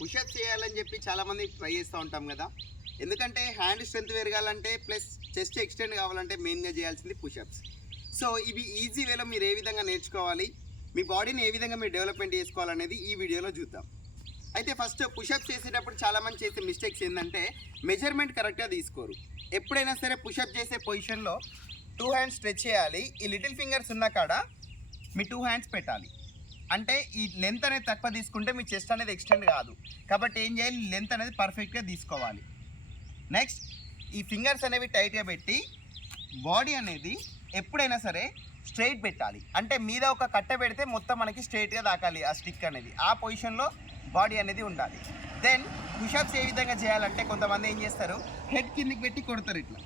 Push-ups చేయాలని చెప్పి చాలామంది ట్రై చేస్తూ ఉంటాం కదా. ఎందుకంటే హ్యాండ్ స్ట్రెంత్ పెరగాలంటే ప్లస్ చెస్ట్ ఎక్స్టెండ్ కావాలంటే మెయిన్గా చేయాల్సింది పుషప్స్. సో ఇవి ఈజీ వేలో మీరు ఏ విధంగా నేర్చుకోవాలి, మీ బాడీని ఏ విధంగా మీరు డెవలప్మెంట్ చేసుకోవాలనేది ఈ వీడియోలో చూద్దాం. అయితే ఫస్ట్ పుషప్స్ చేసేటప్పుడు చాలామంది చేసే మిస్టేక్స్ ఏంటంటే మెజర్మెంట్ కరెక్ట్గా తీసుకోరు. ఎప్పుడైనా సరే పుషప్ చేసే పొజిషన్లో 2 హ్యాండ్స్ స్ట్రెచ్ చేయాలి. ఈ లిటిల్ ఫింగర్స్ ఉన్న కాడ మీ 2 హ్యాండ్స్ పెట్టాలి. అంటే ఈ లెంత్ అనేది తక్కువ తీసుకుంటే మీ చెస్ట్ అనేది ఎక్స్టెండ్ కాదు. కాబట్టి ఏం చేయాలి, లెంత్ అనేది పర్ఫెక్ట్గా తీసుకోవాలి. నెక్స్ట్ ఈ ఫింగర్స్ అనేవి టైట్గా పెట్టి బాడీ అనేది ఎప్పుడైనా సరే స్ట్రైట్ పెట్టాలి. అంటే మీద ఒక కట్ట పెడితే మొత్తం మనకి స్ట్రైట్గా తాకాలి ఆ స్టిక్ అనేది. ఆ పొజిషన్లో బాడీ అనేది ఉండాలి. దెన్ పుషప్స్ ఏ విధంగా చేయాలంటే కొంతమంది ఏం చేస్తారు, హెడ్ కిందికి పెట్టి కొడతారు ఇట్లా.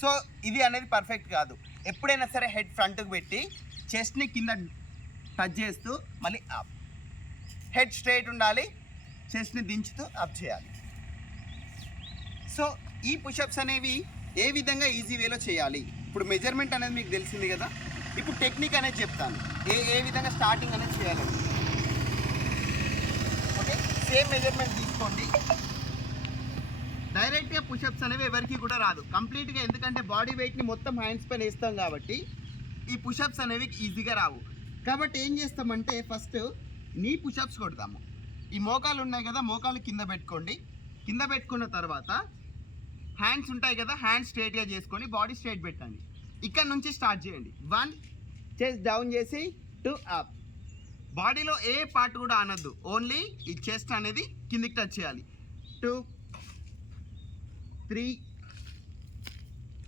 సో ఇది అనేది పర్ఫెక్ట్ కాదు. ఎప్పుడైనా సరే హెడ్ ఫ్రంట్కి పెట్టి చెస్ట్ని కింద టచ్ చేస్తూ మళ్ళీ అప్. హెడ్ స్ట్రైట్ ఉండాలి, చెస్ట్ని దించుతూ అప్ చేయాలి. సో ఈ పుషప్స్ అనేవి ఏ విధంగా ఈజీ వేలో చేయాలి. ఇప్పుడు మెజర్మెంట్ అనేది మీకు తెలిసింది కదా. ఇప్పుడు టెక్నిక్ అనేది చెప్తాను, ఏ విధంగా స్టార్టింగ్ అనేది చేయాలి. ఓకే, సేమ్ మెజర్మెంట్ తీసుకోండి. డైరెక్ట్గా పుషప్స్ అనేవి ఎవరికి కూడా రాదు కంప్లీట్గా, ఎందుకంటే బాడీ వెయిట్ని మొత్తం హ్యాండ్స్ పైన వేస్తాం కాబట్టి ఈ పుషప్స్ అనేవి ఈజీగా రావు. కాబట్టి ఏం చేస్తామంటే ఫస్ట్ నీ పుషప్స్ కొడతాము. ఈ మోకాలు ఉన్నాయి కదా, మోకాలు కింద పెట్టుకోండి. కింద పెట్టుకున్న తర్వాత హ్యాండ్స్ ఉంటాయి కదా, హ్యాండ్స్ స్ట్రైట్గా చేసుకొని బాడీ స్ట్రైట్ పెట్టండి. ఇక్కడ నుంచి స్టార్ట్ చేయండి. 1 చెస్ట్ డౌన్ చేసి 2 అప్. బాడీలో ఏ పార్ట్ కూడా అనొద్దు, ఓన్లీ ఈ చెస్ట్ అనేది కిందికి టచ్ చేయాలి. 2 3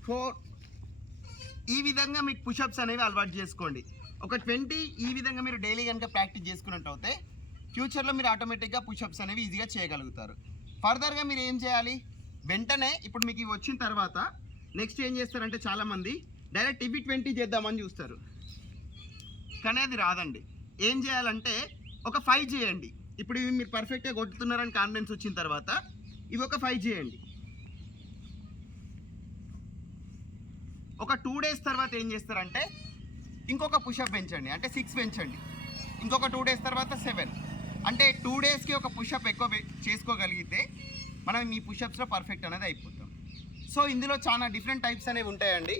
4 ఈ విధంగా మీకు పుషప్స్ అనేవి అలవాటు చేసుకోండి. ఒక 20 ఈ విధంగా మీరు డైలీ కనుక ప్రాక్టీస్ చేసుకున్నట్టు అయితే ఫ్యూచర్లో మీరు ఆటోమేటిక్గా పుషప్స్ అనేవి ఈజీగా చేయగలుగుతారు. ఫర్దర్గా మీరు ఏం చేయాలి, వెంటనే ఇప్పుడు మీకు ఇవి వచ్చిన తర్వాత నెక్స్ట్ ఏం చేస్తారంటే చాలామంది డైరెక్ట్ ఇవి 20 చేద్దామని చూస్తారు, కానీ అది రాదండి. ఏం చేయాలంటే ఒక 5 చేయండి. ఇప్పుడు ఇవి మీరు పర్ఫెక్ట్గా కొట్టుతున్నారని కాన్ఫిడెన్స్ వచ్చిన తర్వాత ఇవి ఒక 5 చేయండి. ఒక 2 డేస్ తర్వాత ఏం చేస్తారంటే ఇంకొక పుషప్ పెంచండి, అంటే 6 పెంచండి. ఇంకొక 2 డేస్ తర్వాత 7, అంటే 2 డేస్కి ఒక పుషప్ ఎక్కువ చేసుకోగలిగితే మనం ఈ పుషప్స్లో పర్ఫెక్ట్ అనేది అయిపోతాం. సో ఇందులో చాలా డిఫరెంట్ టైప్స్ అనేవి ఉంటాయండి.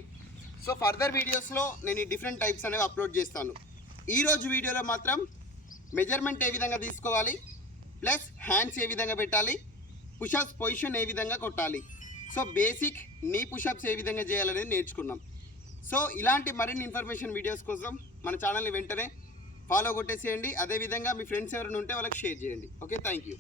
సో ఫర్దర్ వీడియోస్లో నేను ఈ డిఫరెంట్ టైప్స్ అనేవి అప్లోడ్ చేస్తాను. ఈరోజు వీడియోలో మాత్రం మెజర్మెంట్ ఏ విధంగా తీసుకోవాలి, ప్లస్ హ్యాండ్స్ ఏ విధంగా పెట్టాలి, పుషప్స్ పొజిషన్ ఏ విధంగా కొట్టాలి, సో బేసిక్ నీ పుషప్స్ ఏ విధంగా చేయాలనేది నేర్చుకున్నాం. సో ఇలాంటి మరిన్ని ఇన్ఫర్మేషన్ వీడియోస్ కోసం మన ఛానల్ని వెంటనే ఫాలో కొట్టేసేయండి. అదేవిధంగా మీ ఫ్రెండ్స్ ఎవరైనా ఉంటే వాళ్ళకి షేర్ చేయండి. Okay, thank you.